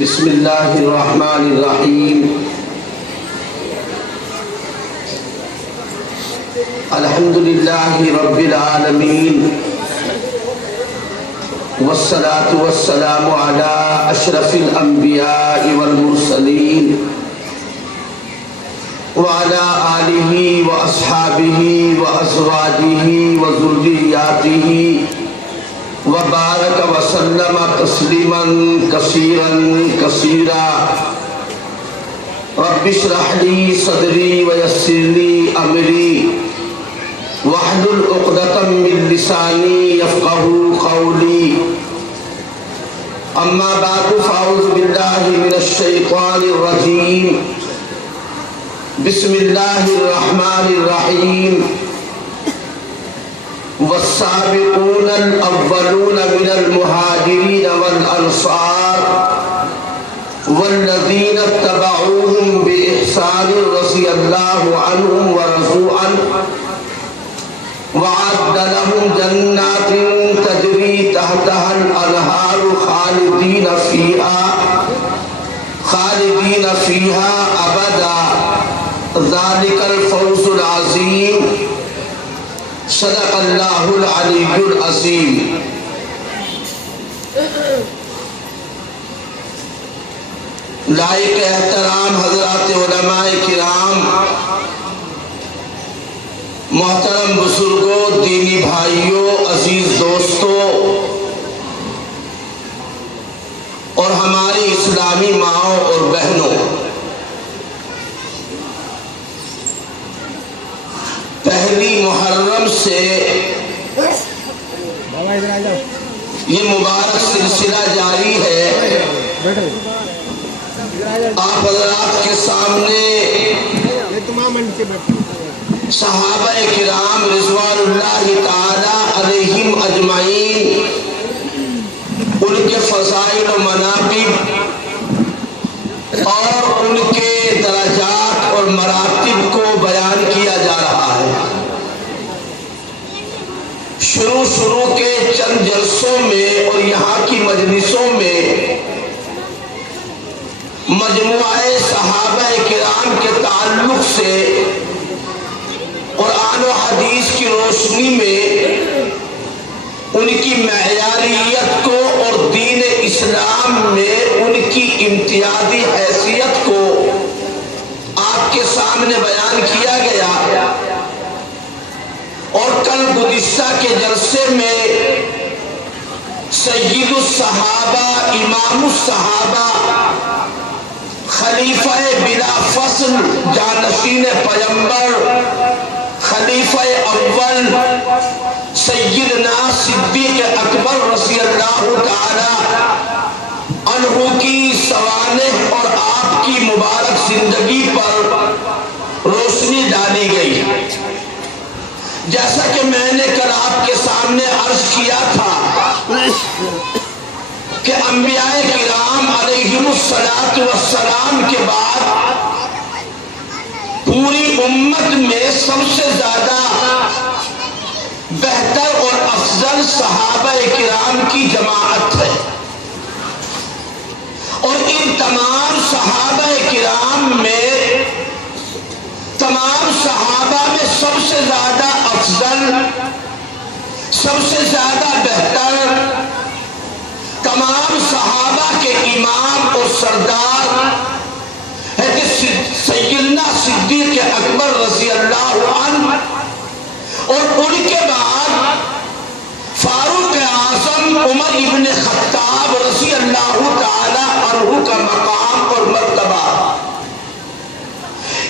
بسم اللہ الرحمن الرحیم الحمد للہ رب العالمین والصلاة والسلام على اشرف الانبیاء والمرسلین وعلى آلہ واصحابہ وازواجہ وذریاتہ وبارک وسلم تسلیما کثیرا کثیرا رب اشرح لي صدری ویسر لي امری واحلل عقدۃ من لسانی یفقهوا قولی اما بعد فاعوذ باللہ من الشیطان الرجیم بسم اللہ الرحمن الرحیم والسابقون الأولون من المهاجرين والأنصار والذين اتبعوهم بإحسان رضي الله عنهم ورضوا عنه وأعد لهم جنات تجري تحتها الأنهار خالدين فيها أبدا ذلك الفوز العظيم صدق اللہ العلی العظیم۔ لائق احترام حضرات علماء کرام، محترم بزرگوں، دینی بھائیوں، عزیز دوستوں اور ہماری اسلامی ماؤں اور بہنوں، پہلی محرم سے یہ مبارک سلسلہ جاری ہے۔ آپ حضرات کے سامنے صحابہ کرام رضوان اللہ تعالی علیہم اجمعین، ان کے فضائل و مناقب اور ان کے درجات اور مراتب کو بیان کیا جا رہا ہے۔ شروع کے چند جلسوں میں اور یہاں کی مجلسوں میں مجموعہ صحابہ کرام کے تعلق سے قرآن و حدیث کی روشنی میں ان کی معیاریت کو اور دین اسلام میں ان کی امتیازی حیثیت کو آپ کے سامنے بیان کیا گیا، اور کل گزشتہ کے جلسے میں سید الصحابہ، امام الصحابہ، خلیفہ بلا فصل جانشین پیمبر، خلیفہ اول سیدنا صدیق اکبر رضی اللہ تعالی عنہ کی سوانح اور آپ کی مبارک زندگی پر روشنی ڈالی گئی۔ جیسا کہ میں نے کل آپ کے سامنے عرض کیا تھا کہ انبیاء کرام علیہم السلام کے بعد پوری امت میں سب سے زیادہ بہتر اور افضل صحابہ کرام کی جماعت ہے، اور ان تمام صحابہ کرام میں، تمام صحابہ میں سب سے زیادہ افضل، سب سے زیادہ بہتر، تمام صحابہ کے امام اور سردار سیدنا صدیق اکبر رضی اللہ عنہ، اور ان کے بعد فاروق اعظم عمر ابن خطاب رضی اللہ تعالی عنہ کا مقام اور مرتبہ۔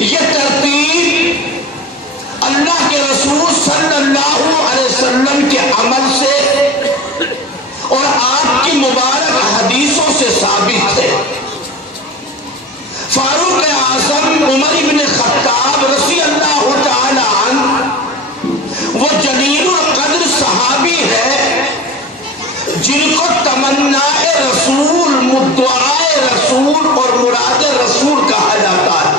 یہ ترتیب اللہ کے رسول صلی اللہ علیہ وسلم کے عمل سے اور آپ کی مبارک حدیثوں سے ثابت ہے۔ فاروق اعظم عمر ابن خطاب رضی اللہ تعالی عنہ وہ جلیل القدر صحابی ہے جن کو تمنا رسول، مدعا رسول اور مراد رسول کہا جاتا ہے۔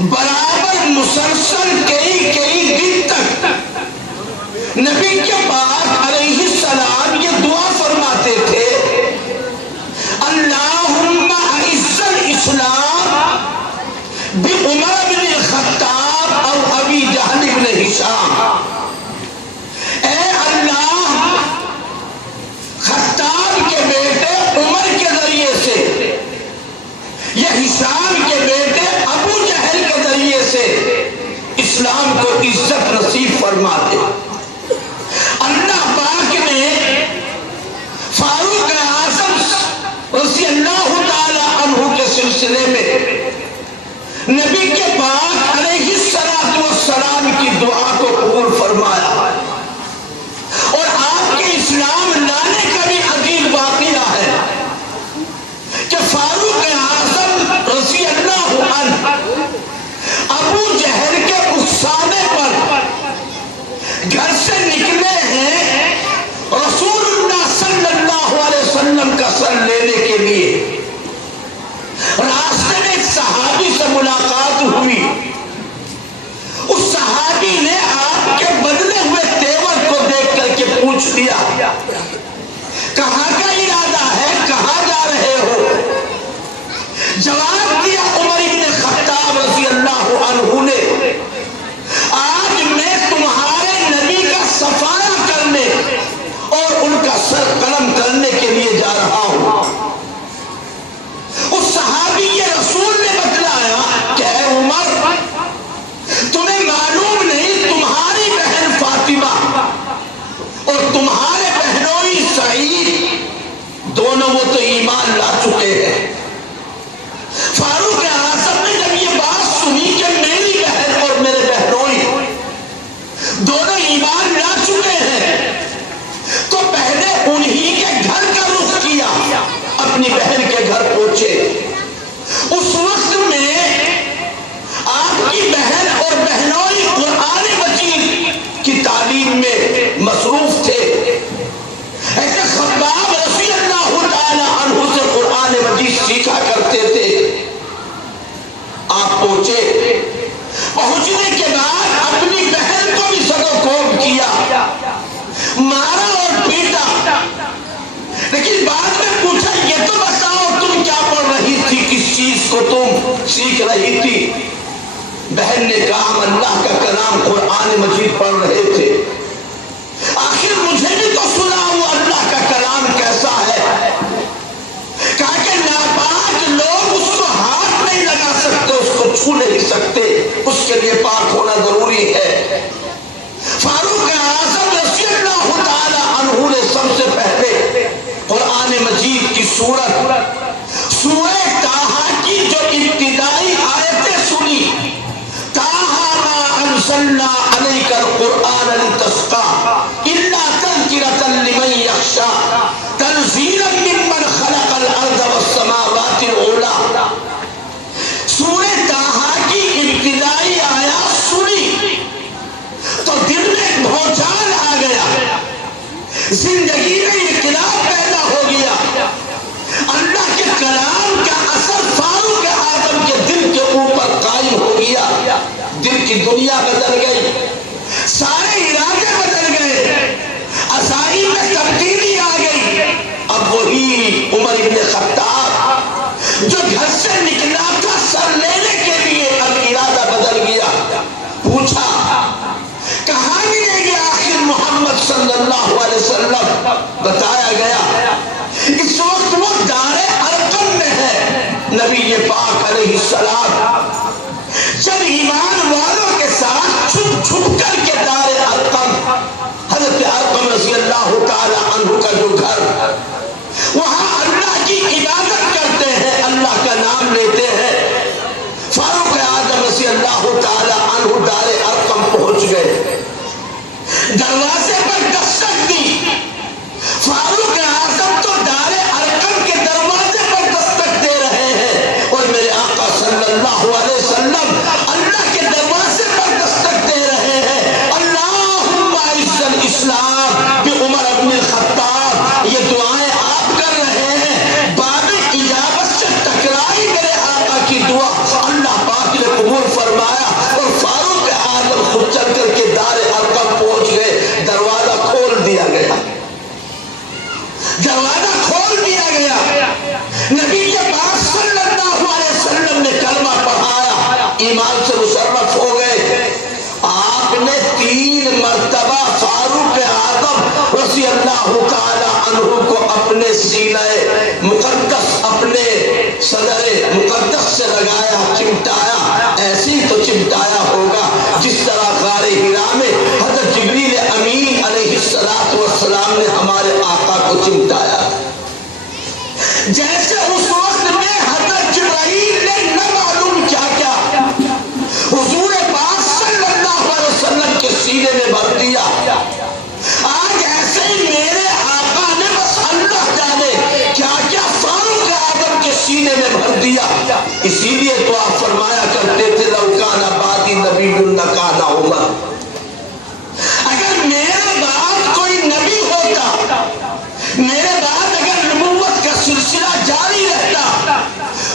برابر مسلسل کئی دن تک نبی کے پاک علیہ السلام یہ دعا فرماتے تھے، اللہم اعز الاسلام بعمر بن الخطاب اور ابی جہل بن ہشام۔ اے اللہ، خطاب کے بیٹے عمر کے ذریعے سے یا ہشام کے بیٹے ابو جہل کے ذریعے سے اسلام کو عزت نصیب فرما دے۔ اللہ پاک نے فاروق اعظم رضی اللہ تعالی عنہ کے سلسلے میں نبی کے پاک علیہ السلام کی دعا کو قبول فرمایا، اور آپ کے اسلام لانے کا بھی عجیب واقعہ ہے کہ فاروق اعظم رضی اللہ عنہ ابو جہل کے اکسانے پر گھر سے نکلے ہیں رسول اللہ صلی اللہ علیہ وسلم کا سر لینے کے لیے۔ راستے میں ایک صحابی سے ملاقات ہوئی، اس صحابی نے آپ کے بدلے ہوئے تیور کو دیکھ کر کے پوچھ لیا، کہاں کا ارادہ ہے، کہاں جا رہے ہو؟ جواب دیا عمر بن خطاب رضی اللہ عنہ نے، آج میں تمہارے نبی کا صفایا کرنے اور ان کا سر قلم کرنے کے لیے جا رہا ہوں۔ اس صحابی یہ رسول نے بتلایا کہ اے عمر، تمہیں معلوم نہیں تمہاری بہن فاطمہ اور تمہارے بہنوئی سعید دونوں وہ تو ایمان لا چکے ہیں۔ فاروق اعظم نے جب یہ بات سنی کہ میری بہن اور میرے بہنوئی دونوں ایمان لا چکے ہیں، تو پہلے انہی کے گھر کا رخ کیا، اپنی بہن کے گھر پہنچے۔ اس وقت میں آپ کی بہن اور بہنوئی قرآن مجید کی تعلیم میں مصروف تھے۔ ایسے خباب رضی اللہ تعالی عنہ سے قرآن مجید سیکھا کرتے تھے۔ آپ پہنچے، پہنچنے کے بعد اپنی بہن کو بھی سر کوب کیا، مارا اور پیٹا، لیکن بعد میں پوچھا یہ تو بتاؤ تم کیا پڑھ رہی تھی، کس چیز کو تم سیکھ رہی تھی؟ بہن نے کہا ہم اللہ کا کلام قرآن مجید پڑھ رہے تھے۔ آخر مجھے بھی تو سنا ہوا اللہ کا کلام کیسا ہے؟ کہا کہ ناپاک لوگ اس کو ہاتھ نہیں لگا سکتے، اس کو چھو نہیں سکتے، اس کے لیے پاک ہونا ضروری ہے۔ فاروق اعظم رضی اللہ تعالی عنہ نے سب سے پہلے قرآن مجید کی سورہ طٰہٰ کی جو ابتدائی آیتیں سنی، طٰہٰ مَا أَنزَلْنَا عَلَيْكَ الْقُرْآنَ لِتَشْقَىٰ إِلَّا تَذْكِرَةً لِمَن يَخْشَىٰ تَنزِيلًا مِّمَّنْ خَلَقَ الْأَرْضَ وَالسَّمَاوَاتِ الْعُلَىٰ۔ سورہ طٰہٰ کی ابتدائی آیات سنی تو دل میں بھونچال آ گیا، زندگی میں انقلاب پیدا ہو گیا۔ اللہ کے کلام کا اثر فاروق اعظم کے دل کے اوپر قائم ہو گیا، دل کی دنیا بدل گئی، سارے ارادے بدل گئے، عزائم میں تبدیلی آ گئی۔ اب وہی عمر بن خطاب جو گھر سے نکلا تھا سر لینے کے لیے، اب ارادہ بدل گیا۔ پوچھا کہاں ملے گے آخر محمد صلی اللہ علیہ وسلم؟ بتایا گیا اس وقت وہ دار ارقم میں ہے۔ نبی پاک علیہ السلام جب ایمان والوں کے ساتھ چھپ چھپ کر کے دار ارقم، حضرت ارقم رضی اللہ تعالی عنہ کا جو گھر، وہاں اللہ کی عبادت کرتے ہیں، اللہ کا نام لیتے ہیں۔ فاروق اعظم رضی اللہ تعالی عنہ دار ارقم پہنچ گئے، دروازے پر دستک دی۔ فاروق اعظم تو دار ارقم کے دروازے پر دستک دے رہے ہیں، اور میرے آقا صلی اللہ علیہ وسلم اللہ کے دروازے پر دستک دے رہے ہیں۔ اللہم اعز الاسلام بعمر بن الخطاب، یہ دعائیں آپ کر رہے ہیں، باب اجابت سے ٹکرائی میرے آقا کی دعا اللہ پاک نے قبول فرمائی۔ ایمان سے مشرف ہو گئے۔ آپ نے 3 مرتبہ فاروق اعظم رضی اللہ تعالی عنہ کو اپنے سینہ مقدس، اپنے صدر مقدس سے لگایا، چمٹایا۔ ایسے ہی تو چمٹایا ہوگا جس طرح غار حرا میں حضرت جبریل امین علیہ السلام نے ہمارے آقا کو چمٹایا۔ جیسے اس وقت میں حضرت جبرائیل نے نہ معلوم کیا کیا حضور پاک صلی اللہ علیہ وسلم کے سینے میں بھر دیا، آج ایسے ہی میرے آقا نے بس اللہ جانے کیا کیا فاروق اعظم کے سینے میں بھر دیا۔ اسی لیے تو آپ فرمایا کرتے تھے لو کان بعدی نبی لکان عمر، اگر میرے بعد کوئی نبی ہوتا، میرے بعد اگر نبوت کا سلسلہ جاری رہتا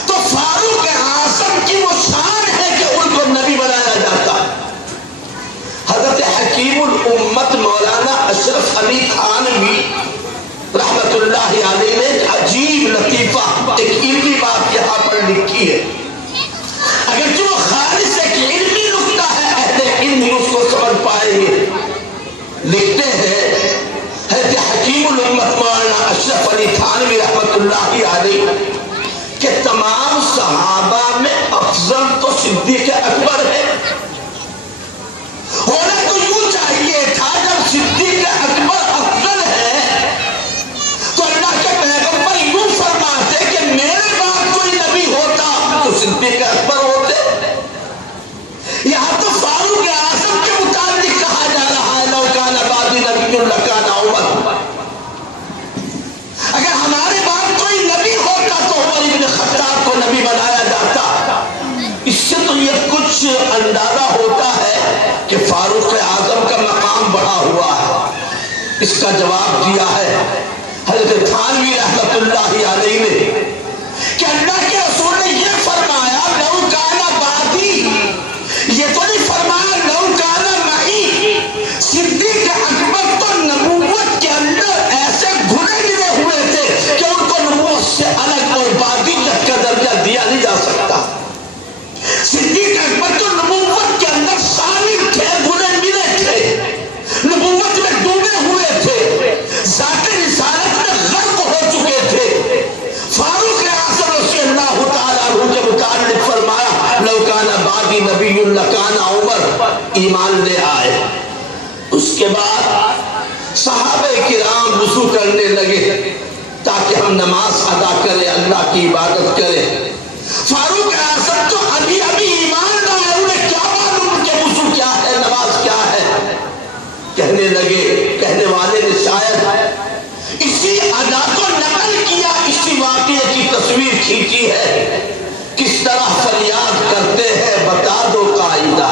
تو فاروق اعظم کی وہ شان ہے کہ ان کو نبی بنایا جاتا۔ حضرت حکیم الامت مولانا اشرف علی تھانوی رحمت اللہ علیہ نے ایک عجیب لطیفہ، ایک علمی بات یہاں پر لکھی ہے، اگرچہ وہ خالص ایک علمی نکتہ ہے، اہل علم ہی اس کو سمجھ پائیں گے۔ لکھتے ہیں حضرت حکیم الامت مولانا اشرف علی تھانوی رحمت اللہ علیہ کہ تمام صحابہ میں افضل تو صدیق اکبر ہے۔ ہونا تو یوں چاہیے تھا جب صدیق اکبر افضل ہے تو اللہ کے پیغمبر یوں فرماتے کہ میرے بعد کوئی نبی ہوتا تو صدیق اکبر ہوتے۔ یہاں تو فاروق اعظم کے متعلق کہا جا رہا ہے لو کان بعدی نبی لکان عمر، اگر ہمارے بعد کوئی نبی ہوتا تو عمر بن خطاب کو نبی بنایا جاتا۔ اس سے تو یہ کچھ اندازہ ہوتا ہے کہ فاروق اعظم کا مقام بڑھا ہوا ہے۔ اس کا جواب دیا ہے حضرت تھانوی رحمت اللہ علیہ نے کہ اللہ کے رسول نے یہ فرمایا لو کان بعدی، یہ تو نہیں فرمایا لو کان معی۔ صدیق اکبر تو نبوت کے اندر ایسے گھلے ملے ہوئے تھے کہ ان کو نبوت سے الگ اور بعدی تک کا درجہ دیا نہیں جا سکتا۔ صدیق اکبر تو نبوت کے اندر شامل تھے، گھلے ملے تھے، نبوت میں ڈوبے ہوئے تھے، ذات رسالت میں غرق ہو چکے تھے۔ فاروق اعظم رضی اللہ تعالیٰ عنہ کے متعلق فرمایا لو کان بعدی نبی لکان عمر، ایمان لے آئے۔ اس کے بعد صحابہ کرام وضو کرنے لگے تاکہ ہم نماز ادا کریں، اللہ کی عبادت کریں۔ فاروق اعظم تو ابھی ایمان لائے، انہیں کیا معلوم کہ وضو کیا ہے، نماز کیا ہے۔ کہنے لگے، کہنے والے نے شاید اسی ادا کو نقل کیا، اسی واقعے کی تصویر کھینچی ہے۔ کس طرح فریاد کرتے ہیں بتا دو قاعدہ،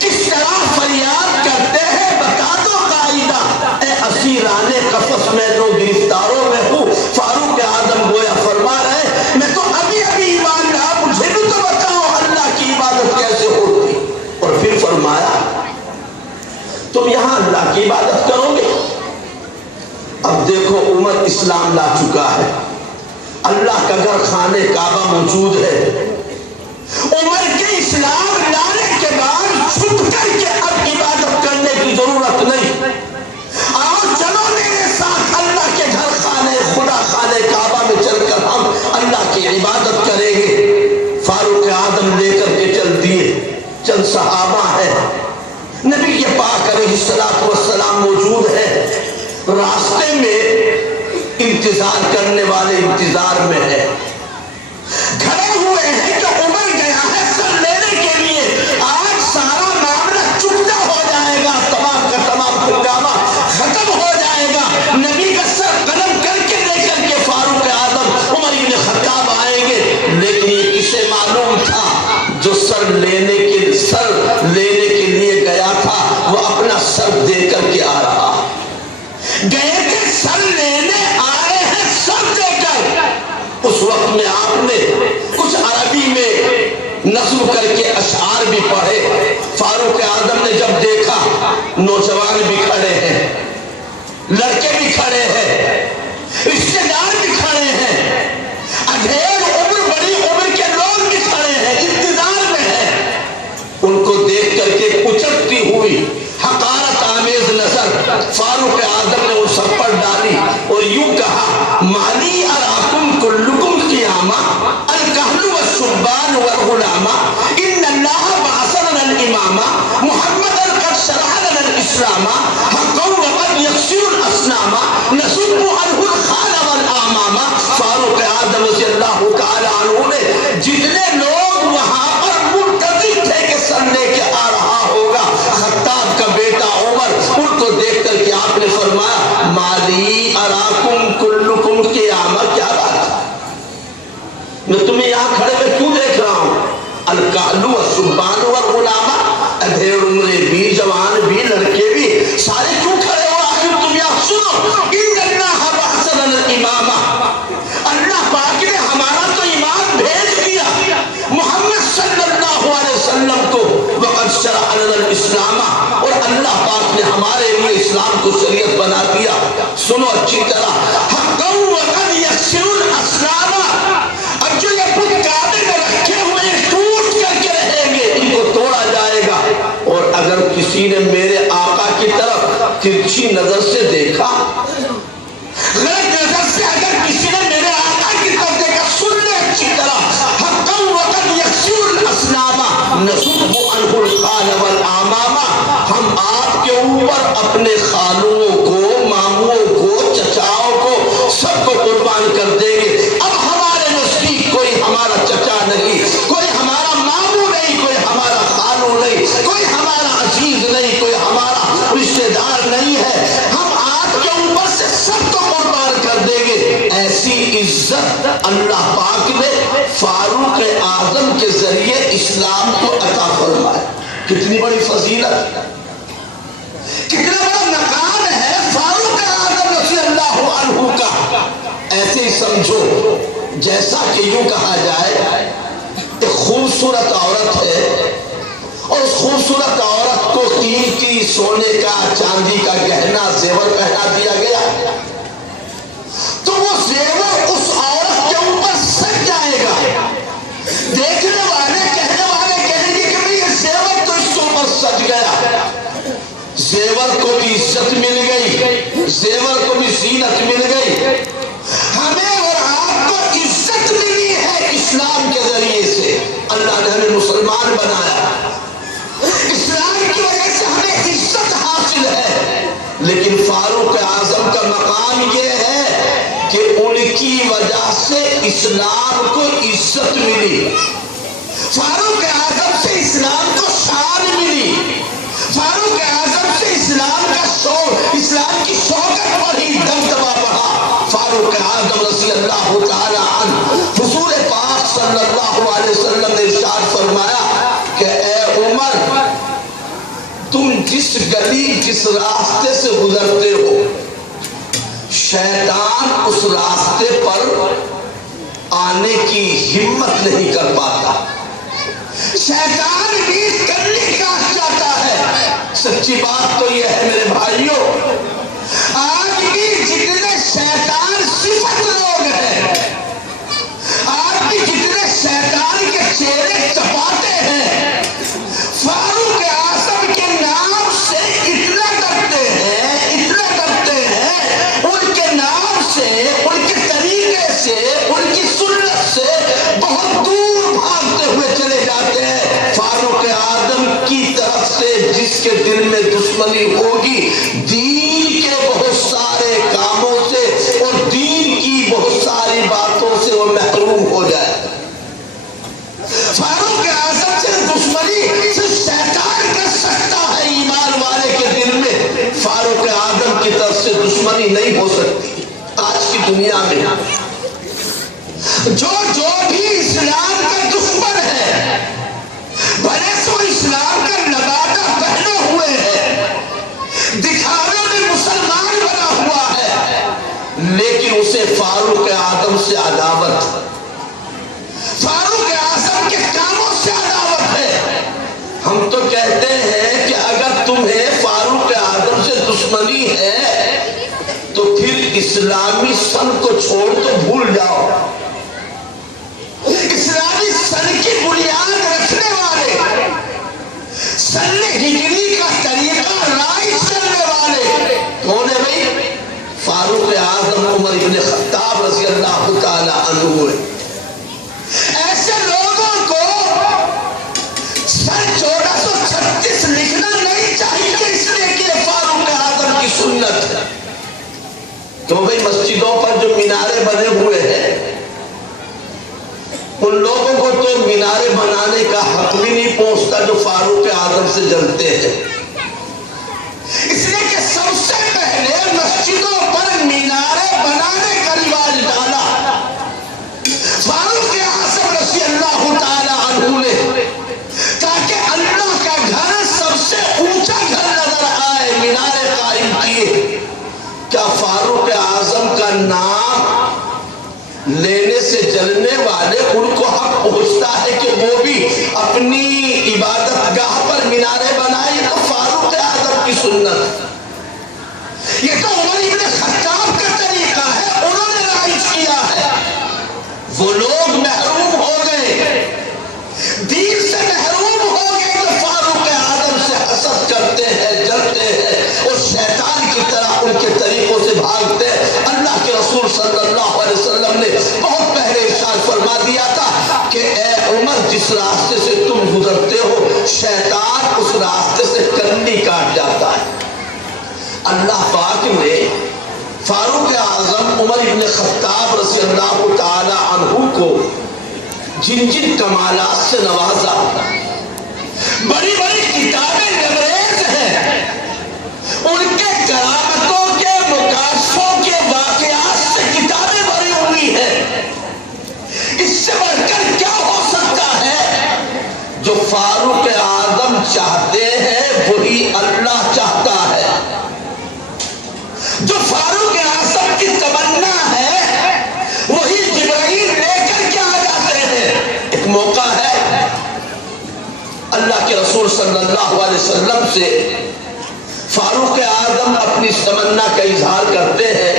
کس طرح فریاد کرتے ہیں بتا دو قاعدہ، اے اسیران قفس میں جو گرفتاروں میں ہوں۔ فاروق اعظم گویا فرما رہے میں تو ابھی ایمان لایا، مجھے بھی تو بتاؤ اللہ کی عبادت کیسے ہوتی۔ اور پھر فرمایا تم یہاں اللہ کی عبادت کرو گے؟ اب دیکھو عمر اسلام لا چکا ہے، اللہ کا گھر خانہ کعبہ موجود ہے۔ عمر کے اسلام لانے کے بعد چھپ کر کے اب عبادت کرنے کی ضرورت نہیں، آؤ چلو میرے ساتھ اللہ کے گھر خانہ خدا خانہ کعبہ میں چل کر ہم اللہ کی عبادت کریں گے۔ فاروق اعظم لے کر کے چل دیے، چند صحابہ ہیں، نبی کے پاک علیہ السلام موجود ہے، راستے میں انتظار کرنے والے انتظار میں ہے، کھڑے ہوئے ہیں کہ عمر گیا ہے سر لینے کے لیے، آج سارا معاملہ چکتا ہو جائے گا، تمام کا تمام ہنگامہ ختم ہو جائے گا، نبی کا سر قلم کر کے لے کر کے فاروق اعظم عمر بن خطاب آئیں گے۔ لیکن یہ کسے معلوم تھا؟ جو سر لینے کے لیے گیا تھا وہ اپنا سر دے کر کے آ رہا، گئے تھے سر لینے، آئے ہیں سر دے کر۔ اس وقت میں آپ نے کچھ عربی میں نظم کر کے اشعار بھی پڑھے۔ فاروق اعظم نے جب دیکھا نوجوان بھی کھڑے ہیں، لڑکے بھی کھڑے ہیں، رشتے دار بھی کھڑے ہیں، ادھیڑ عمر بڑی عمر کے لوگ بھی کھڑے ہیں، انتظار میں ہیں، فاروق اعظم نے وہ سب پر ڈالی اور یوں کہا مالی اراکم کلکم قیاما الکہل والشبان والغلاما ان اللہ بعث لنا الاماما محمد قد شرع لنا الاسلاما حقا وقد یکسر الاسناما نصب عنہ الخال والآماما۔ فاروق اعظم رضی اللہ تعالی عنہ نے جتنے لوگ وہاں پر منتظر تھے کہ سن لے کے آ رہا ہوگا خطاب کا بیٹا عمر، ان کو دیکھ کر کے آپ نے فرمایا مالی اراکم کلکم قیاما، کیا بات ہے، میں تمہیں یہاں کھڑے ہوئے کیوں دیکھ رہا ہوں؟ الکالو والشبان والغلاما، ادھیڑ عمرے بھی جوان بھی لڑکے بھی سارے کیوں کھڑے ہو؟ آخر تم یہاں سنو ان اللہ بعث لنا الاماما، اللہ پاک نے ہمارا تو امام بھیج دیا محمد صلی اللہ علیہ وسلم کو، وقد شرع لنا الاسلام، اور اللہ پاک نے ہمارے لیے اسلام کو شریعت بنا دیا۔ سنو اچھی طرح، حقا وقد یکسر الاسلام، اب جو یہ بت کعبے میں رکھے ہوئے ٹوٹ کر کے رہیں گے، ان کو توڑا جائے گا، اور اگر کسی نے میرے آقا کی طرف ترچھی نظر سے دیکھا، غلط نظر سے اگر کسی نے میرے آقا کی طرف دیکھا، سن لے اچھی طرح، حقا وقد یکسر الاسلام نصب عنہ الخال والآماما، ہم آپ کے اوپر اپنے خالوں کو، ماموں کو، چچاؤں کو، سب کو قربان کر دیں گے۔ اب ہمارے نزدیک کوئی ہمارا چچا نہیں، کوئی ہمارا ماموں نہیں، کوئی ہمارا خالو نہیں، کوئی ہمارا عزیز نہیں، کوئی ہمارا رشتہ دار نہیں ہے، ہم آپ کے اوپر سے سب کو قربان کر دیں گے۔ ایسی عزت اللہ پاک نے فاروق اعظم کے ذریعے اسلام کو عطا فرمایا۔ کتنی بڑی فضیلت، کتنا بڑا مقام ہے فاروق اعظم رضی اللہ عنہ کا۔ ایسے ہی سمجھو جیسا کہ یوں کہا جائے ایک خوبصورت عورت ہے اور اس خوبصورت عورت کو قیمتی سونے کا، چاندی کا گہنا زیور پہنا دیا گیا، تو وہ زیور اس عورت کے اوپر سج جائے گا، دیکھنے والے کہنے والے کہیں گے کہ بھئی یہ زیور تو اس کے اوپر سج گیا۔ زیور کو بھی عزت مل گئی، زیور کو بھی زینت مل گئی، ہمیں اور آپ کو عزت ملی ہے اسلام کے ذریعے سے۔ اللہ نے ہمیں مسلمان بنایا، اسلام کی وجہ سے ہمیں عزت حاصل ہے، لیکن فاروق اعظم کا مقام یہ ہے کہ ان کی وجہ سے اسلام کو عزت ملی، فاروق اعظم سے اسلام کو شان ملی، فاروق اعظم سے اسلام کا شوق، اسلام کی شوکت بڑھی، دبدبا بڑھا۔ فاروق اعظم رضی اللہ تعالی عنہ، حضور پاک صلی اللہ علیہ وسلم نے ارشاد فرمایا کہ اے عمر، تم جس گلی جس راستے سے گزرتے ہو، شیطان اس راستے پر آنے کی ہمت نہیں کر پاتا، شیطان بھی گلی کاٹ جاتا ہے۔ سچی بات تو یہ ہے میرے بھائیوں، آج بھی جتنے شیطان صفت لوگ ہیں، آج بھی جتنے شیطان کے چہرے چپاتے ہیں، فاروق اعظم کے نام سے اتنا ڈرتے ہیں، اتنا ڈرتے ہیں، ان کے نام سے، ان کے طریقے سے، ان کی سنت سے بہت دور بھاگتے ہوئے چلے جاتے ہیں۔ فاروق اعظم کی طرف سے جس کے دل میں دشمنی ہوگی، دین کے بہت سارے کاموں سے اور دین کی بہت ساری باتوں سے وہ محروم ہو جائے۔ فاروق اعظم سے دشمنی صرف شیطان کر سکتا ہے ایمان والے کے دل میں، فاروق اعظم کی طرف سے دشمنی نہیں ہو سکتی۔ آج کی دنیا میں جو بھی اسلام کا دشمن ہے، بھلے سو اسلام کا لبادہ پہنے ہوئے ہے، دکھاوے میں مسلمان بنا ہوا ہے، لیکن اسے فاروق اعظم سے عداوت، فاروق اعظم کے کاموں سے عداوت ہے۔ ہم تو کہتے ہیں کہ اگر تمہیں فاروق اعظم سے دشمنی ہے تو پھر اسلامی سن کو چھوڑ تو بھول جاؤ، اسلامی سن کی بنیاد رکھنے والے، سن ہجری کا طریقہ رائج کرنے والے تو بھئی مسجدوں پر جو مینارے بنے ہوئے ہیں ان لوگوں کو تو مینارے بنانے کا حق بھی نہیں پہنچتا جو فاروق اعظم سے جلتے ہیں، اس لیے کہ سب سے پہلے مسجدوں پر مینارے بنانے کا رواج ڈالا فاروق اعظم رضی اللہ تعالی عنہ نے، تاکہ اللہ کا گھر سب سے اونچا گھر نظر آئے، مینارے قائم کیے۔ کیا فاروق اعظم کا نام لینے سے جلنے والے ان کو حق پہنچتا ہے کہ وہ بھی اپنی عبادت گاہ پر مینارے بنائے؟ تو فاروق اعظم کی سنت، یہ تو عمر ابن خطاب کا طریقہ ہے، انہوں نے رائج کیا ہے۔ وہ لوگ محروم ہو گئے، دین سے محروم ہو گئے تو فاروق اعظم سے حسد کرتے ہیں، جلتے ہیں اور شیطان کی طرح ان کے طریقوں سے بھاگتے ہیں۔ اللہ کے رسول صلی اللہ علیہ وسلم نے بہت پہلے ارشاد فرما دیا تھا کہ اے عمر، جس راستے سے تم گزرتے ہو شیطان اس راستے سے کنڈی کاٹ جاتا ہے۔ اللہ پاک نے فاروق اعظم عمر ابن خطاب رضی اللہ تعالی عنہ کو جن جن کمالات سے نوازا، بڑی بڑی کتابیں لبریز ہیں، ان کے کرامتوں کے مکاشفوں کے واقعات سے کتابیں بھری ہوئی ہیں۔ اس سے بڑھ کر کیا ہو سکتا ہے؟ جو فاروق اعظم چاہتے ہیں وہی اللہ چاہتا ہے، جو فاروق اعظم کی تمنا ہے وہی جبرائیل لے کر کے آ جاتے ہیں۔ ایک موقع ہے اللہ کے رسول صلی اللہ علیہ وسلم سے فاروق اعظم اپنی تمنا کا اظہار کرتے ہیں،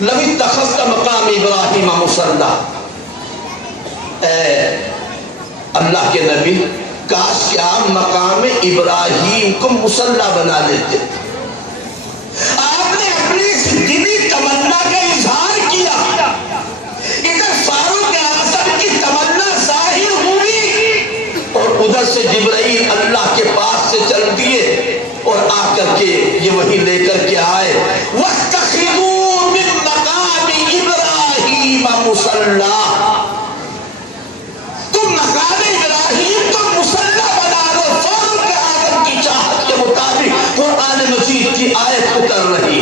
لَوِ اتَّخَذْتَ مَقَامَ إِبْرَاهِيمَ مُصَلًّى، اے اللہ کے نبی کاش کہ آپ مقام ابراہیم کو مصلی بنا لیتے۔ آپ نے اپنی اس دلی تمنا کا اظہار کیا، ادھر فاروق اعظم کی تمنا ظاہر ہوئی اور ادھر سے جبرائیل اللہ کے پاس سے چل دیے اور آ کر کے یہ وہی لے کر کے آئے، وَاتَّخِذُوا مِن مَقَامِ إِبْرَاهِيمَ مُصَلًّى، تم مقام ابراہیم کو مصلی بنا دو۔ فاروق اعظم کی چاہت کے مطابق قرآن مجید کی آیت اتر رہی،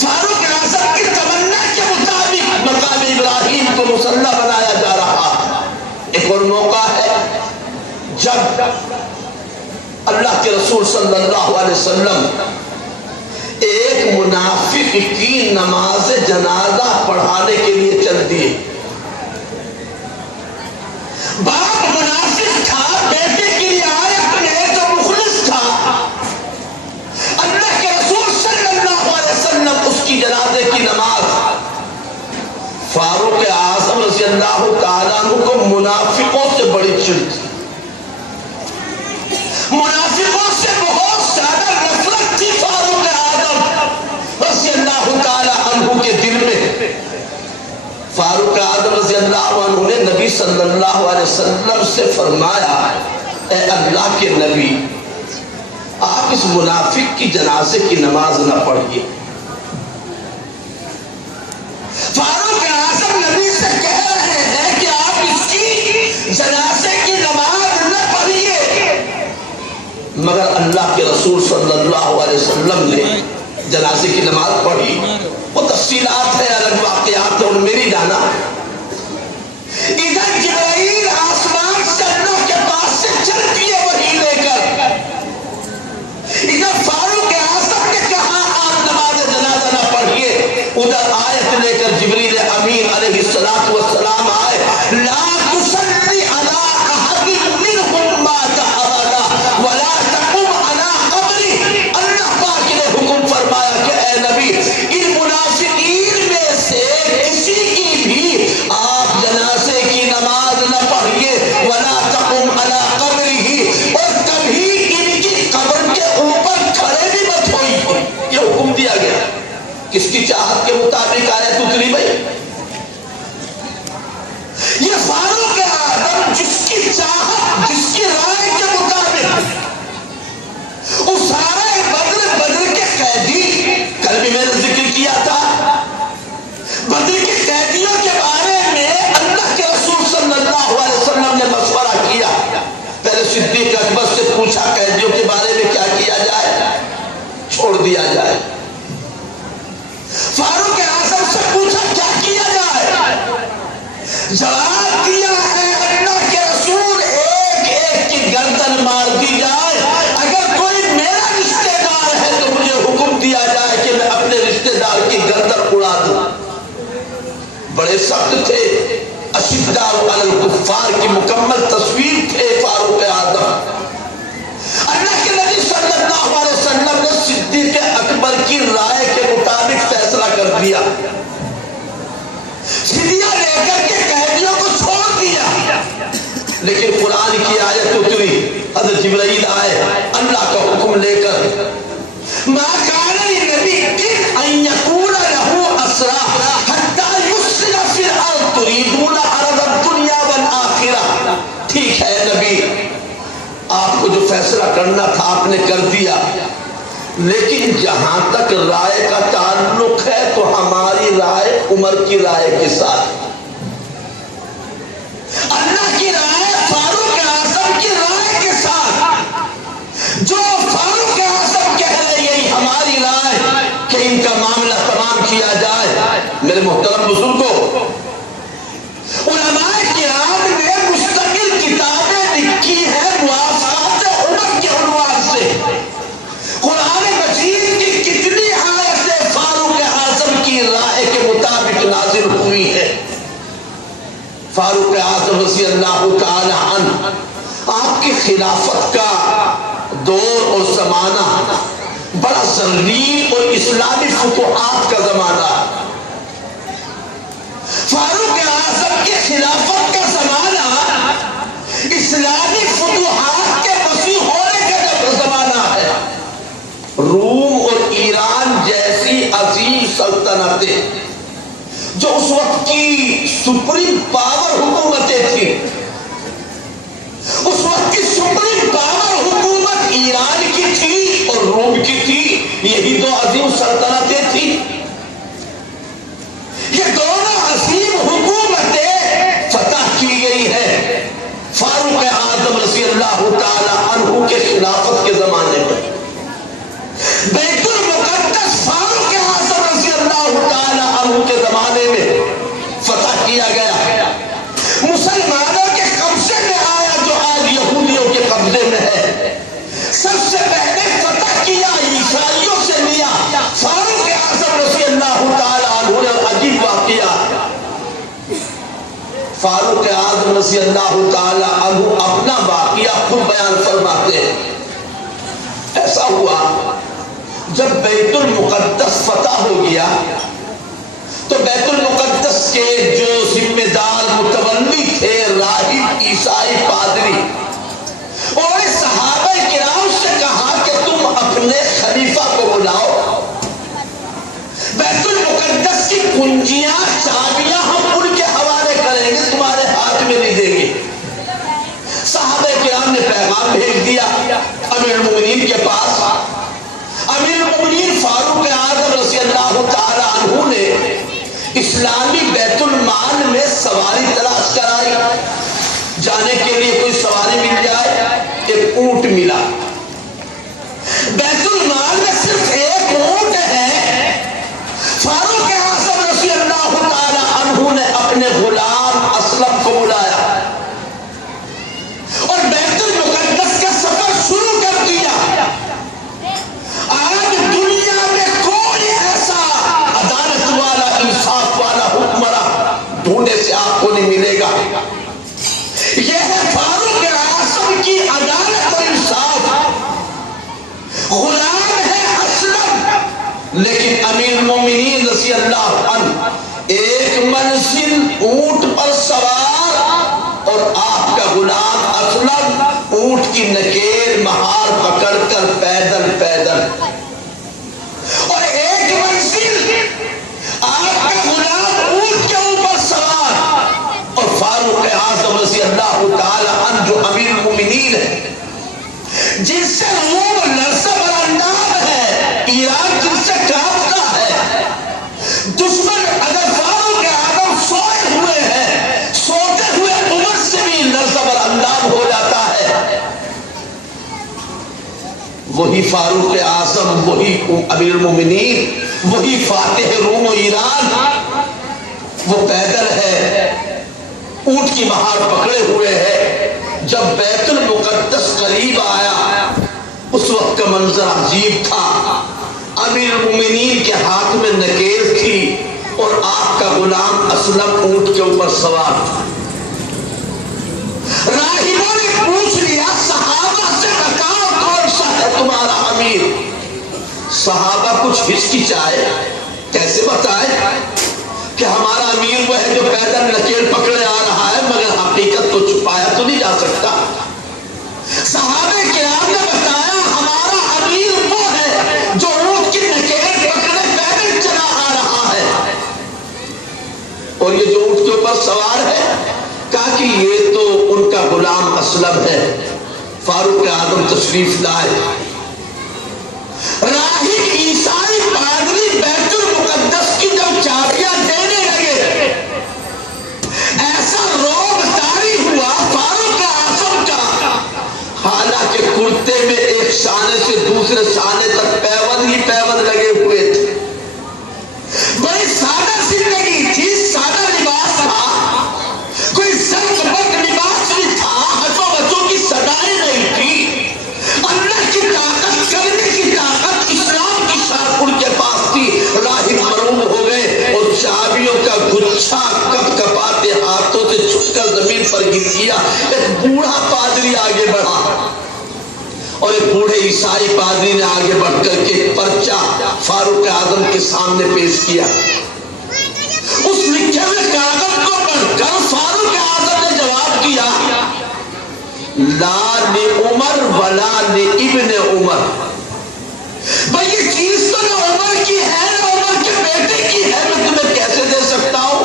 فاروق اعظم کی تمنا کے مطابق مقام ابراہیم کو مصلی بنایا جا رہا۔ ایک اور موقع ہے جب اللہ کے رسول صلی اللہ علیہ وسلم ایک منافق کی نماز جنازہ پڑھانے کے لیے چل دیے۔ باپ منافق تھا، بیٹے کے لیے آئے تو مخلص تھا، اللہ کے رسول صلی اللہ علیہ وسلم اس کی جنازے کی نماز، فاروق اعظم رضی اللہ تعالیٰ عنہ کو منافقوں سے بڑی چڑ تھی، منافقوں سے بہت زیادہ نفرت تھی فاروق اعظم رضی اللہ تعالیٰ عنہ کے دل میں۔ فاروق اعظم رضی اللہ عنہ نے نبی صلی اللہ علیہ وسلم سے فرمایا، اے اللہ کے نبی آپ اس منافق کی جنازے کی نماز نہ پڑھیے۔ فاروق اعظم نبی سے کہہ رہے ہیں کہ آپ اس کی جنازے کی نماز نہ پڑھیے، مگر اللہ کے رسول صلی اللہ علیہ وسلم نے جنازے کی نماز پڑھی۔ وہ تفصیلات ہے، الگ واقعات ہے، ان میری جانا۔ ادھر جبرائیل آسمان سے اللہ کے پاس سے چل دیے وہی لے کر، ادھر فاروق اعظم نے کہا آپ نماز جنازہ نہ پڑھیے، ادھر آیت لے کر جبریل امین علیہ السلام آئے، لا تصلی علی احد منهم مات ابدا ولا تقم علی قبری۔ اللہ پاک نے حکم فرمایا کہ اے نبی ان منافقین میں سے کسی کی بھی آپ جنازے کی پوچھا قیدیوں کے بارے میں کیا کیا جائے؟ چھوڑ دیا جائے۔ فاروق اعظم سے پوچھا کیا کیا جائے؟ جواب دیا ہے اللہ کے رسول ایک ایک کی گردن مار دی جائے، اگر کوئی میرا رشتہ دار ہے تو مجھے حکم دیا جائے کہ میں اپنے رشتہ دار کی گردن اڑا دوں۔ بڑے سخت تھے، اشداء علی الکفار کی مکمل تصویر تھے فاروق اعظم۔ اللہ کے نبی صلی اللہ علیہ وسلم نے صدیق اکبر کی رائے کے مطابق فیصلہ کر دیا، فدیہ لے کر کے قیدیوں کو چھوڑ دیا۔ لیکن قرآن کی آیت اتری، حضرت جبرائیل آئے اللہ کا حکم لے کر، ما کان للنبی ان یکون لہ اسریٰ حتی یسرع فی الارض تریدون عرض الدنیا والآخرہ۔ ٹھیک ہے نبی، آپ کو جو فیصلہ کرنا تھا آپ نے کر دیا، لیکن جہاں تک رائے کا تعلق ہے تو ہماری رائے عمر کی رائے کے ساتھ، اللہ کی رائے فاروق اعظم کی رائے کے ساتھ، جو فاروق اعظم کہہ رہے یہی ہماری رائے کہ ان کا معاملہ تمام کیا جائے۔ میرے محترم بزرگوں، علماء کرام نے مستقل کتابیں لکھی ہیں موافقات عمر کے عنوان سے۔ قرآن مجید کی کتنی آیتیں فاروق اعظم کی رائے کے مطابق نازل ہوئی ہیں۔ فاروق اعظم رضی اللہ تعالی عنہ، آپ کی خلافت کا دور اور زمانہ بڑا ذلیل اور اسلامی فتوحات کا زمانہ ہے۔ فاروق اعظم کی خلافت کا زمانہ اسلامی فتوحات کے وسیع ہونے کا زمانہ ہے۔ روم اور ایران جیسی عظیم سلطنتیں جو اس وقت کی سپریم پاور حکومتیں تھیں، اس وقت کی سپریم پاور حکومت ایران کی تھی اور روم کی تھی، یہی دو عظیم سلطنتیں تھیں۔ یہ دونوں عظیم حکومتیں فتح کی گئی ہیں فاروق اعظم رضی اللہ تعالی عنہ کے خلافت کے زمانے میں۔ بیت المقدس فاروق اعظم رضی اللہ تعالی عنہ کے زمانے میں فتح کیا گیا، مسلمانوں کے قبضے میں آیا جو آج یہودیوں کے قبضے میں ہے۔ سب سے پہلے فتح کیا عیسائیوں سے لیا فاروق اعظم رضی اللہ تعالی عنہ نے۔ عجیب واقعہ، فاروق اعظم رضی اللہ تعالی عنہ اپنا واقعہ خود بیان فرماتے ہیں۔ ایسا ہوا جب بیت المقدس فتح ہو گیا تو بیت المقدس کے جو ذمہ دار متولی تھے راہب عیسائی پادری، اور صحابہ کرام سے کہا کہ تم اپنے خلیفہ کو بلاؤ، بیت المقدس کی کنجیاں چابیاں ہم ان کے حوالے کریں گے، تمہارے ہاتھ میں نہیں دیں گے۔ صحابہ کرام نے پیغام بھیج دیا امیر المومنین کے پاس۔ امیر المومنین فاروق اعظم رضی اللہ تعالی عنہ نے اسلامی بیت المال میں سواری تلاش کرائی، جانے کے لیے کوئی سواری مل جائے۔ ایک اونٹ ملا، بیت المال میں صرف ایک اونٹ ہے۔ فاروق اعظم رضی اللہ تعالی عنہ نے اپنے غلام اسلم کو بلایا اور بیت المقدس کا سفر شروع کر دیا۔ آج دنیا میں کوئی ایسا عدالت والا انصاف والا حکمراں ڈھونڈے سے آپ کو نہیں ملے گا۔ یہ ہے فاروق اعظم کی عدالت اور انصاف۔ غلام ہے اسلم، لیکن امیر المومنین رضی اللہ عنہ ایک منزل اونٹ پر سوار اور آپ کا غلام اسلم اونٹ کی نکیر مہار پکڑ کر پیدل پیدل، اور ایک منزل آپ کا غلام اونٹ کے اوپر سوار، اور فاروق اعظم رضی اللہ تعالی عنہ جو امیر المومنین ہے، جن سے روم لرزہ برانداب ہے، ایران جن سے کانپتا ہے، دشمن اگر فاروق اعظم سوئے ہوئے ہیں، سوتے ہوئے عمر سے بھی لرزہ برانداب ہو جاتا ہے۔ وہی فاروق اعظم، وہی امیر المومنین، وہی فاتح روم و ایران، وہ پیدل ہے، اونٹ کی مہار پکڑے ہوئے ہے۔ جب بیت المقدس قریب آیا اس وقت کا منظر عجیب تھا۔ امیر المومنین کے ہاتھ میں نکیل تھی اور آپ کا غلام اسلم اونٹ کے اوپر سوار تھا۔ راہبوں نے پوچھ لیا صحابہ سے بتاؤ کون سا ہے تمہارا امیر؟ صحابہ کچھ ہچکچائے، کیسے بتائے کہ ہمارا امیر وہ ہے جو پیدل نکیل پکڑے آ رہا ہے، مگر حقیقت کو چھپایا تو نہیں جا سکتا۔ صحابہ کرام نے بتایا ہمارا امیر وہ ہے جو اونٹ کی نکیل پکڑے پیدل چلا آ رہا ہے، اور یہ جو اونٹ کے اوپر سوار ہے، کہا کہ یہ تو ان کا غلام اسلم ہے۔ فاروق اعظم تشریف لائے۔ راہب عیسائی پادری بیت المقدس کی جب چابیاں دینے لگے، ایسا روب طاری ہوا فاروق اعظم کا، حالانکہ کرتے میں ایک شانے سے دوسرے شانے تک پیوند ہی پیوند لگے ہوئے تھے۔ بڑی سادہ زندگی تھی، سادہ لباس تھا، کوئی زرق لباس نہیں تھا، ہنسوں بچوں کی صدائیں نہیں تھی۔ اللہ کی طاقت، کرنے کی طاقت اسلام کی شاخ ان کے پاس تھی۔ راہب مرعوب ہو گئے اور چابیوں کا گچھا کپ کپاتے ہاتھوں سے چھٹ کر زمین پر گر گیا۔ ایک بوڑھا پادری آگے بڑھا اور ایک بوڑھے عیسائی پادری نے آگے بڑھ کر کے پرچہ فاروق اعظم کے سامنے پیش کیا۔ اس لکھے ہوئے کاغذ کو پڑھ کر فاروق اعظم نے جواب دیا، لا لعمر ولا لابن عمر۔ بھائی یہ چیز تو نہ عمر کی ہے نہ عمر کے بیٹے کی ہے، میں تمہیں کیسے دے سکتا ہوں؟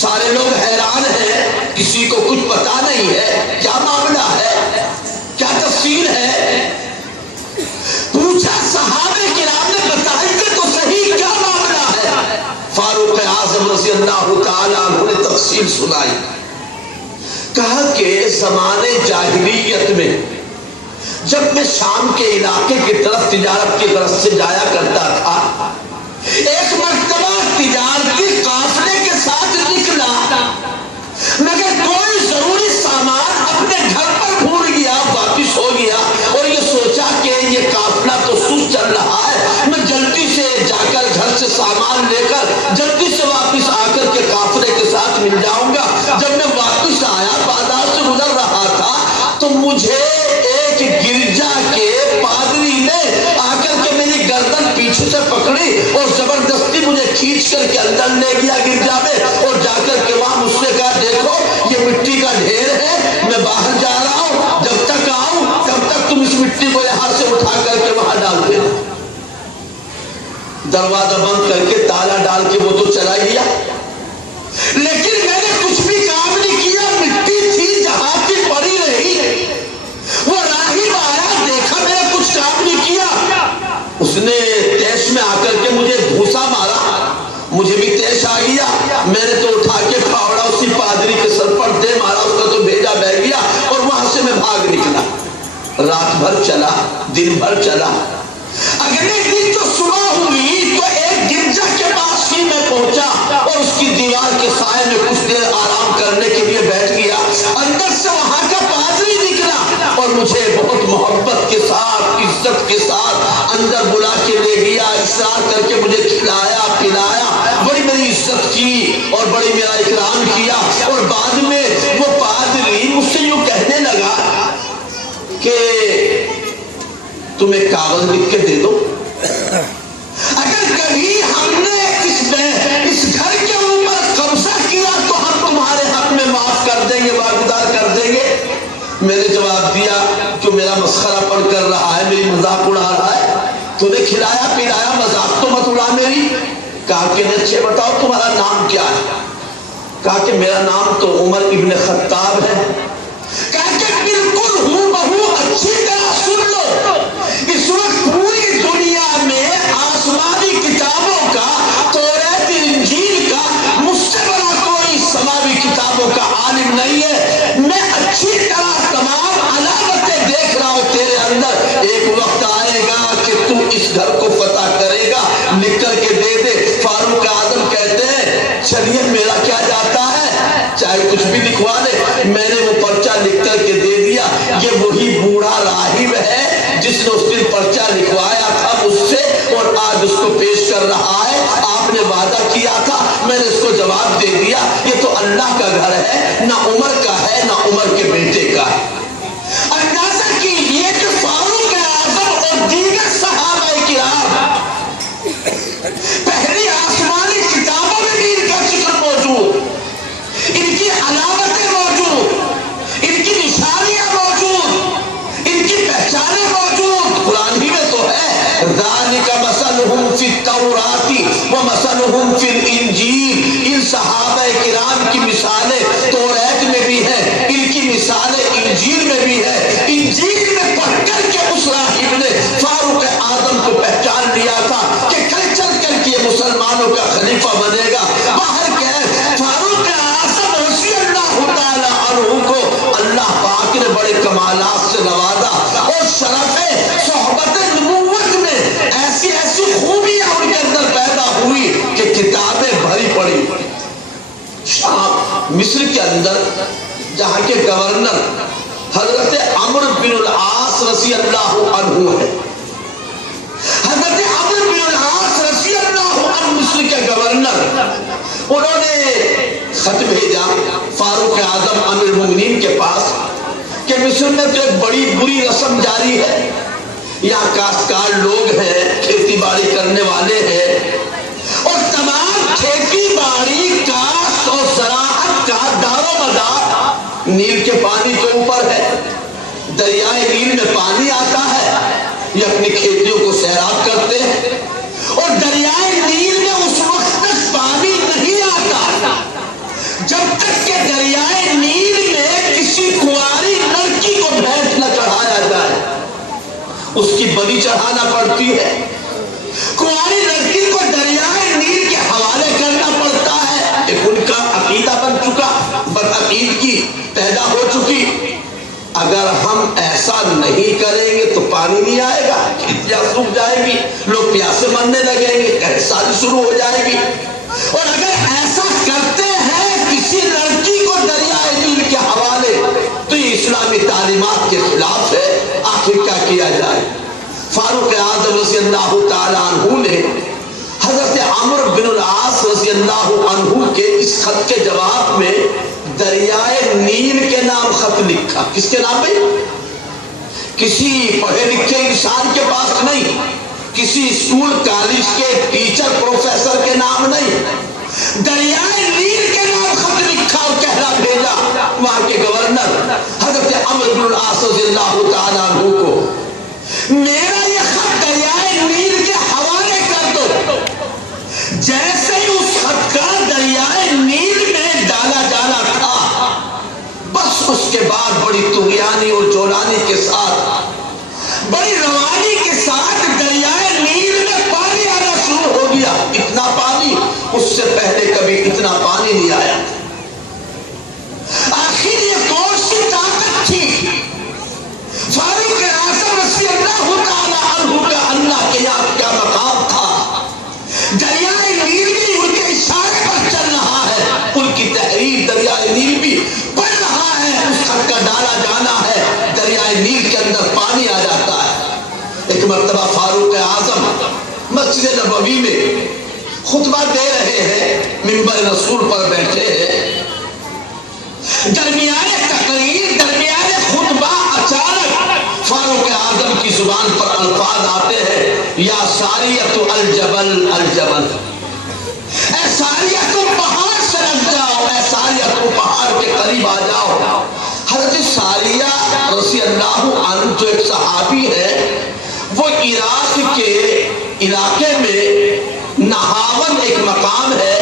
سارے لوگ حیران ہیں، کسی کو کچھ پتا نہیں ہے کیا معاملہ ہے، کیا تفصیل ہے۔ پوچھا صحابہ کرام نے بتائیے تو صحیح کیا معاملہ ہے۔ فاروق اعظم رضی اللہ تعالیٰ عنہ نے تفصیل سنائی۔ کہا کہ زمانے جاہلیت میں جب میں شام کے علاقے کی طرف تجارت کی غرض سے جایا کرتا تھا، ایک مرتبہ تجارتی قافلے کے ساتھ نکلا، مگر کوئی ضروری سامان اپنے گھر پر بھول گیا، واپس ہو گیا اور یہ سوچا کہ یہ قافلہ تو سست چل رہا ہے، میں جلدی سے جا کر گھر سے سامان لے کر جلدی سے واپس آ کر کے قافلے کے ساتھ مل جاؤں گا۔ جب میں واپس آیا، بازار سے گزر رہا تھا، تو مجھے ایک گرجا کے پادری نے آ کر کے میری گردن پیچھے سے پکڑی اور زبردستی مجھے کھینچ کر کے اندر لے گیا گرجا میں، اور جا کر کے وہاں مجھ سے کہا دیکھو یہ مٹی کا ڈھیر ہے، میں باہر جا رہا ہوں، جب تک آؤں تب تک تم اس مٹی کو یہاں سے اٹھا کر کے وہاں ڈال دینا۔ دروازہ بند کر کے تالا ڈال کے وہ تو چلا گیا، لیکن میں نے کچھ بھی کام نہیں کیا، مٹی تھی جہاں کی پڑی رہی۔ وہ راہب آیا، دیکھا میں نے کچھ کام نہیں کیا، اس نے تیش میں آ کر کے مجھے دھوسا مارا، مجھے بھی تیش آ گیا، میں نے تو اٹھا کے پھاوڑا اسی پادری کے سر پر دے مارا، اس کا تو بھیجا بہ گیا اور وہاں سے میں بھاگ نکلا۔ رات بھر چلا، دن بھر چلا، اگلے دن جو صبح ہوئی تو ایک گرجا کے پاس ہی میں پہنچا اور اس کی دیوار کے سائے میں کچھ دیر آرام کرنے کے لیے بیٹھ گیا۔ اندر سے وہاں کا پادری نکلا اور مجھے بہت محبت کے ساتھ، عزت کے ساتھ اندر بلا کے لے گیا، اصرار کر کے مجھے کھلایا پلایا، بڑی میری عزت کی اور بڑی میرا اکرام کیا۔ اور بعد میں وہ پادری مجھ سے یوں کہنے لگا کہ تم ایک کاغذ لکھ کے دے دو، اگر کبھی ہم نے اس گھر کے اوپر قبضہ کیا تو ہم تمہارے حق میں معاف کر دیں گے، واگزار کر دیں گے۔ میں نے جواب دیا جو میرا مسخرہ پڑھ کر رہا ہے، میری مذاق اڑا رہا ہے، تو نے کھلایا پلایا، مذاق تو مت اڑا میری۔ کہا کہ اچھے بتاؤ تمہارا نام کیا ہے؟ کہا کہ میرا نام تو عمر ابن خطاب ہے۔ کہا کہ بالکل ہوں بہو، اچھی طرح سن لو، اس وقت پوری دنیا میں آسمانی کتابوں کا، توریت انجیل کا، مجھ سے بڑا کوئی سماوی کتابوں کا عالم نہیں ہے۔ میں اچھی طرح تمام علامتیں دیکھ رہا ہوں تیرے اندر۔ ایک وقت کچھ بھی لکھوا دے. میں نے وہ پرچہ لکھ کر کے دے دیا. یہ وہی بوڑھا راہب ہے جس نے اس دن پرچہ لکھوایا تھا مجھ سے اور آج اس کو پیش کر رہا ہے. آپ نے وعدہ کیا تھا, میں نے اس کو جواب دے دیا. یہ تو اللہ کا گھر ہے, نہ عمر کا ہے نہ عمر کے بیٹے کا ہے. اندازہ کیجیے کہ فاروق اعظم اور دیگر صحابہ کرام پہلی آسمانی کتابوں میں بھی ان کا ذکر موجود, ان کی علامتیں موجود, ان کی نشانیاں موجود, ان کی پہچانیں موجود. قرآن ہی میں تو ہے ذالک مثلہم فی التوراۃ ومثلہم فی الانجیل. ان صحابہ کرام کی مثالیں توریت میں بھی ہیں, ان کی مثالیں انجیل میں بھی ہے. انجیل میں پڑھ کر کے اس راہب نے فاروق اعظم کو پہچان لیا تھا کہ کل چل کر کے مسلمانوں کا خلیفہ بنے گا. باہر کہہ فاروق اعظم رضی اللہ تعالی عنہ کو اللہ پاک نے بڑے کمالات سے نوازا اور شرف صحبت نبوت میں ایسی ایسی خوبیاں ان کے اندر پیدا ہوئی کہ کتابیں بھری پڑی. شام مصر کے اندر جہاں کے گورنر حضرت عمرو بن العاص رضی اللہ عنہ ہے. حضرت عمرو بن العاص رضی اللہ عنہ مصر کے گورنر, انہوں نے خط بھیجا فاروق اعظم امیر المومنین کے پاس کہ مصر میں تو ایک بڑی بری رسم جاری ہے. یہاں کاشتکار لوگ ہیں, کھیتی باڑی کرنے والے ہیں اور تمام کھیتی باڑی کاشت اور زراعت کا دار و مدار نیل کے پانی کے اوپر ہے. دریائے نیل میں پانی آتا ہے, یہ اپنی کھیتیوں کو سیراب کرتے ہیں اور دریائے نیل میں اس وقت تک پانی نہیں آتا جب تک کہ دریائے نیل میں کسی کنواری لڑکی کو بھینس نہ چڑھایا جائے. اس کی بلی چڑھانا پڑتی ہے. کنواری لڑکی کو دریائے نیل کے حوالے کرنا پڑتا ہے. ایک ان کا عقیدہ بن چکا, بدعقیدگی پیدا ہو چکی. اگر ہم ایسا نہیں کریں گے تو پانی نہیں آئے گا, کھیتیاں سوکھ جائے گی, لوگ پیاسے مرنے لگیں گے, قحط شروع ہو جائے گی. اور اگر ایسا کرتے ہیں کسی لڑکی کو دریائے نیل کے حوالے تو یہ اسلامی تعلیمات کے خلاف ہے. آخر کیا کیا جائے؟ فاروق اعظم رضی اللہ تعالی عنہ نے حضرت عمرو بن العاص رضی اللہ عنہ کے اس خط کے جواب میں دریائے نیل کے نام خط لکھا. کس کے نام پہ؟ کسی پڑھے لکھے انسان کے پاس نہیں, کسی اسکول کالج کے ٹیچر پروفیسر کے نام نہیں, دریائے نیل کے نام خط لکھا اور کہنا بھیجا وہاں کے گورنر حضرت عمرو بن العاص رضی اللہ تعالی عنہ کو, میرا یہ خط دریائے نیل کے حوالے کر دو. جیسے ہی اس خط کا دریائے نیل میں ڈالا جانا تھا, بس اس کے بعد بڑی طغیانی اور جولانی کے ساتھ, بڑی روانی کے ساتھ دریائے نیل میں پانی آنا شروع ہو گیا. اتنا پانی اس سے پہلے کبھی اتنا پانی نہیں آیا. آخر یہ کون سی طاقت تھی؟ فاروق اعظم رضی اللہ تعالی عنہ کا اللہ کے یاد کیا مقام تھا. دریائے نیل بھی ان کے اشارے پر چل رہا ہے, ان کی تحریر دریائے نیل بھی پڑھ رہا ہے. اس خط کا ڈالا جانا ہے, دریائے نیل کے اندر پانی آ جاتا ہے. ایک مرتبہ فاروق اعظم مسجد نبوی میں خطبہ دے رہے ہیں, منبر رسول پر بیٹھے ہیں. درمیان تقریر, درمیان خطبہ اچانک فاروق اعظم کی زبان پر الفاظ آتے ہیں, یا ساریۃ الجبل الجبل, اے ساریہ تم پہاڑ سے لگ جاؤ, اے ساریہ تم پہاڑ کے قریب آ جاؤ. حضرت ساریہ رضی اللہ عنہ جو ایک صحابی ہے, وہ عراق کے علاقے میں نہاون ایک مقام ہے,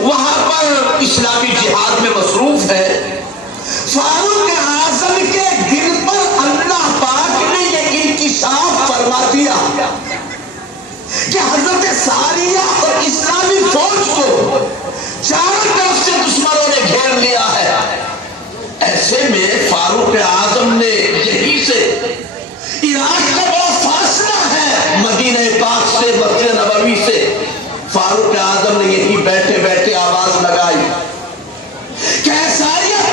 وہاں پر اسلامی جہاد میں مصروف ہے. فاروق اعظم کے دل پر اللہ پاک نے یہ انکشاف فرما دیا کہ حضرت ساریہ اور اسلامی فوج کو چاروں طرف سے دشمنوں نے گھیر لیا ہے. ایسے میں فاروق اعظم نے یہی سے, عراق کا بڑا فاصلہ ہے مدینہ پاک سے, مسجد نبوی سے, فاروق اعظم نے یہی بیٹھے بیٹھے آواز لگائی کہ ساریہ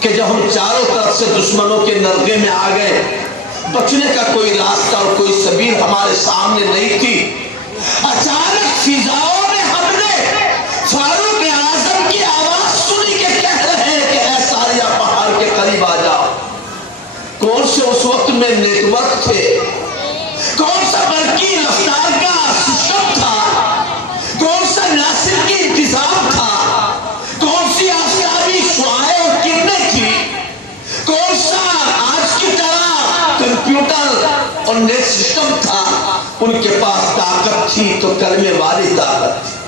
کہ جب ہم چاروں طرف سے دشمنوں کے نرغے میں آ گئے، بچنے کا کوئی راستہ اور کوئی سبیل ہمارے سامنے نہیں تھی، اچانک فضاؤں میں ہم نے فاروق اعظم کی آواز سنی کہ کہہ رہے ہیں کہ اے ساریہ پہاڑ کے قریب آ جاؤ۔ کون سے اس وقت میں نیٹ ورک تھے، کون سا برقی رفتار کا سسٹم تھا، کون سا ناصر کی انتظام تھا، کون سی آفتابی شعاعیں اور کرنیں تھی، کون سا آج کی طرح کمپیوٹر اور نیٹ سسٹم تھا۔ ان کے پاس طاقت تھی تو کلمے والی طاقت تھی۔